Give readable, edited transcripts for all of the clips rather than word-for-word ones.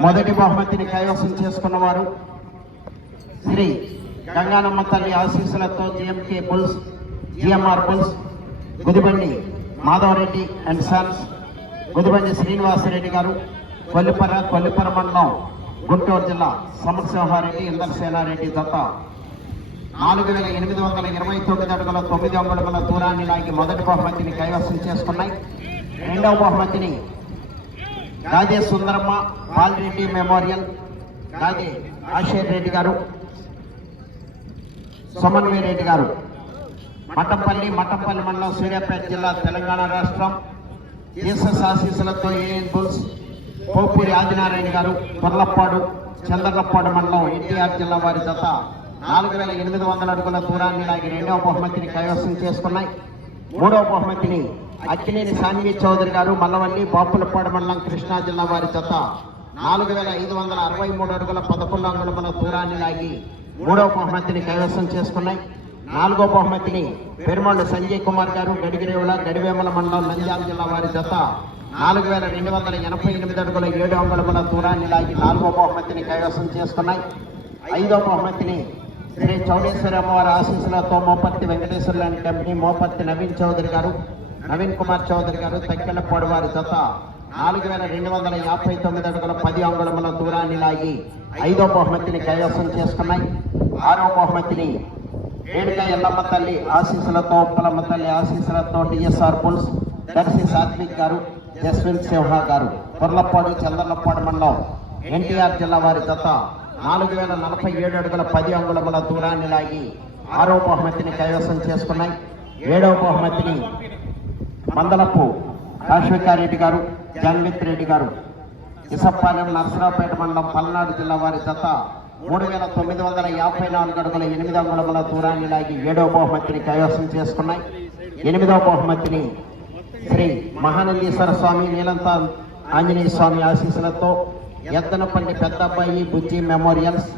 మొదటి బహుమతిని కైవసం చేసుకున్న వారు శ్రీ గంగానమ్మ తల్లి ఆశీస్సులతో GMR bulls Gudibandi Madhavareddy and sons, Gudibandi Srinivasareddy గారు, కొల్లిపర మండలం, గుంటూరు జిల్లా, సమరసింహారెడ్డి ఇంద్రసేనారెడ్డి జత 4829 అడుగుల 9 అంగుళముల దూరాన్ని లాగి మొదటి బహుమతిని కైవసం చేసుకున్నాయి. రెండవ బహుమతిని గాదే సుందరమ్మ బాలరెడ్డి మెమోరియల్, గాదే ఆశీర్ రెడ్డి గారు, సమన్వయ రెడ్డి గారు, మట్టంపల్లి మండలం, సూర్యాపేట జిల్లా, తెలంగాణ రాష్ట్రం. జీసస్ ఆశీస్సులతో ఏఎన్ బుల్స్ పోపూరి ఆదినారాయణ గారు, పొర్లప్పాడు, చంద్రలప్పాడు మండలం, ఎన్టీఆర్ జిల్లా వారి జత 4800 అడుగుల దూరాన్ని లాగి రెండవ బహుమతిని కైవసం చేసుకున్నాయి. మూడవ బహుమతిని అక్కినేని సాన్వి చౌదరి గారు, మల్లవల్లి, బాపులపాడు మండలం, కృష్ణా జిల్లా వారి జత 4563 అడుగుల 11 అంగుళముల దూరాన్ని లాగి మూడవ బహుమతిని కైవసం చేసుకున్నాయి. నాలుగో బహుమతిని పెరుమాళ్ళు సంజయ్ కుమార్ గారు, గడిగిరేవుల, గడివేమల మండలం, నంద్యాల జిల్లా వారి జత 4288 అడుగుల 7 అంగుళముల దూరాన్ని లాగి నాలుగో బహుమతిని కైవసం చేసుకున్నాయి. ఐదో బహుమతిని శ్రీ చౌడేశ్వరి అమ్మవారి ఆశీస్సులతో మోపర్తి వెంకటేశ్వర ల్యాండ్ కంపెనీ, మోపర్తి నవీన్ కుమార్ చౌదరి గారు, తక్కెలపాడు వారి జత 4259 అడుగుల 10 అంగుళముల దూరాన్ని లాగి ఐదో బహుమతిని కైవసం చేసుకున్నాయి. ఆరో బహుమతిని రేణుకా ఎల్లమ్మ తల్లి ఆశీస్సులతో, ఉప్పలమ్మ తల్లి ఆశీస్సులతో డిఎస్ఆర్ బుల్స్, దర్శి సాత్విక్ గారు, జస్వింత్ సింహ గారు, పొర్లప్పాడు, చంద్రలప్పాడు మండలం, ఎన్టీఆర్ జిల్లా వారి జత 4047 అడుగుల 10 అంగుళముల దూరాన్ని లాగి ఆరో బహుమతిని కైవసం చేసుకున్నాయి. ఏడవ బహుమతిని మందలపు కాశ్వికారెడ్డి గారు, జన్విత్ రెడ్డి గారు, ఇసప్పాలెం, నర్సరావుపేట మండలం, పల్నాడు జిల్లా వారి జత 3954 అడుగుల 8 అంగుళముల దూరాన్ని లాగి ఏడవ బహుమతిని కైవసం చేసుకున్నాయి. ఎనిమిదవ బహుమతిని శ్రీ మహానందీశ్వర స్వామి, నీలంత ఆంజనేయ స్వామి ఆశీస్సులతో ఎద్దనపల్లి పెద్దబ్బాయి బుజ్జి మెమోరియల్స్,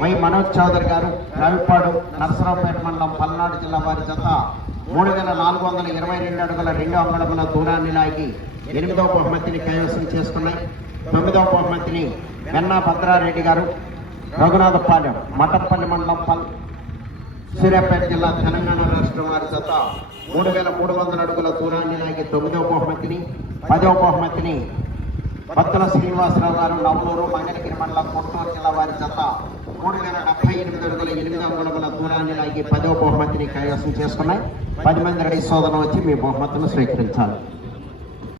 వై మనోజ్ చౌదరి గారు, రావిపాడు, నర్సరావుపేట మండలం, పల్నాడు జిల్లా వారి జత 3422 అడుగుల 2 అంగుళముల దూరాన్ని లాగి ఎనిమిదవ బహుమతిని కైవసం చేసుకున్నాయి. తొమ్మిదవ బహుమతిని వెన్నా భద్రారెడ్డి గారు, రఘునాథపాలెం, మఠంపల్లి మండలం, సూర్యాపేట జిల్లా, తెలంగాణ రాష్ట్రం వారి జత 3300 అడుగుల దూరాన్ని లాగి తొమ్మిదవ బహుమతిని. పదవ బహుమతిని భక్తుల శ్రీనివాసరావు గారు, నవ్వూరు, మంగళగిరి మండలం, గుంటూరు జిల్లా వారి జత 3078 అడుగుల 8 అంగుళముల దూరాన్ని లాగి 10వ బహుమతిని కైవసం చేసుకున్నాయి. 10 మంది రెడీ సోదరులు వచ్చి మీ బహుమతిని స్వీకరించాలి.